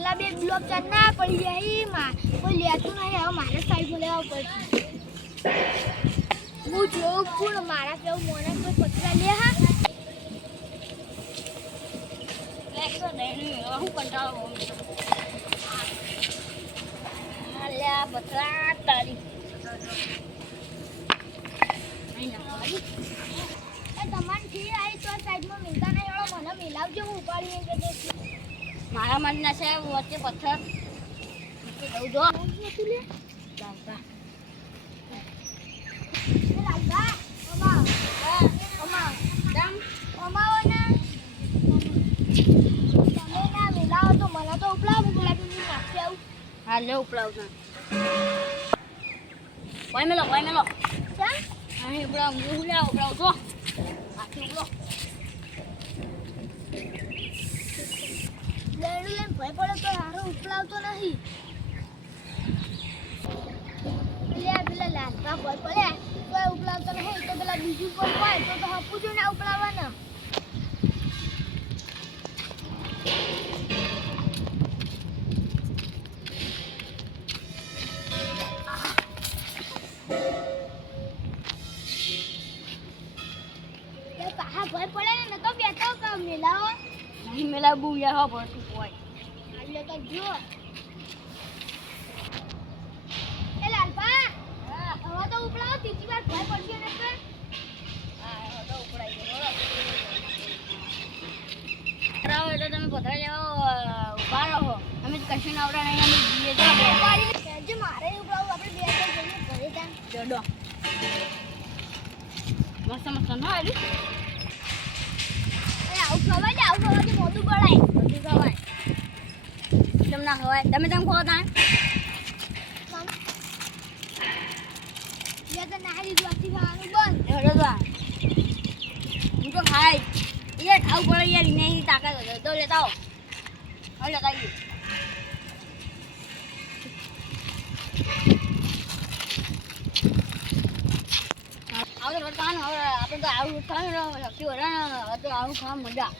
પેલા બે બ્લોક ચાર ના પડી જાય માં કોઈ લેતું નહીં હવે મારા સાઈડમાં લેવા પડશે હું જોઉં પણ મારા કેવું મોને કોઈ પતરા લે હા લેક્સો દેની હું કંટાળો અલ્યા પતરા તારી તમારે ઠી આવી તો સાઈડમાં મિલતા નહીં વાળો મને મિલાવજો હું ઉપાડી કે મારા મન ના છે વચ્ચે પથ્થર દઉં જો લાવતા લાવતા ઓમા ઓમા દમ ઓમા ને તમે ના મિલાવો તો મને તો ઉપલાવું ગુલાબી નાખી આવું હા લે ઉપલાવ છે કોઈ મેલો ચા અહીં ઉપલાવ હું લે ઉપલાવ તો આખી ઉપલો લેડું લઈને ભય પડે તો હારો ઉપલાવતો નહીં પેલા લાલકા ભય પડે તો ઉપલાવતો નહીં તો પેલા બીજું કોઈ હોય તો હપું જો ના ઉપલાવવાના પાહા ભય પડે ને તો બેઠો કામ મેલાવો નહીં મેલા બુયા હો પડતું હોય આલે તો જો એ લાલપા હવે તો ઉપડાવો ત્રીજી વાર ભય પડશે ને કે હા હવે તો ઉપડાઈ ગયો રાવ એટલે તમે પથરા લેવા ઉભા રહો અમે કશું આવડા નહીં અમે જીએ જો જે મારે ઉપડાવું આપણે બે જઈએ ઘરે ત્યાં જડો મસ્ત ના આવી આવું ખવાય મોટું પડાય બધું ખવાય કેમ ના ખવાય તમે તેમ ખો તા યા તો ના લીધું આથી ખાવાનું બંધ હેડો તો હું તો ખાય એ ખાવ પડે યાર ઇને તાકાત હતો તો લેતા આવો હવે લેતા આવીએ આવું તો ખાવાનું હવે આપણે તો આવું ખાવાનું શક્તિ વધારે તો આવું ખાવા મજા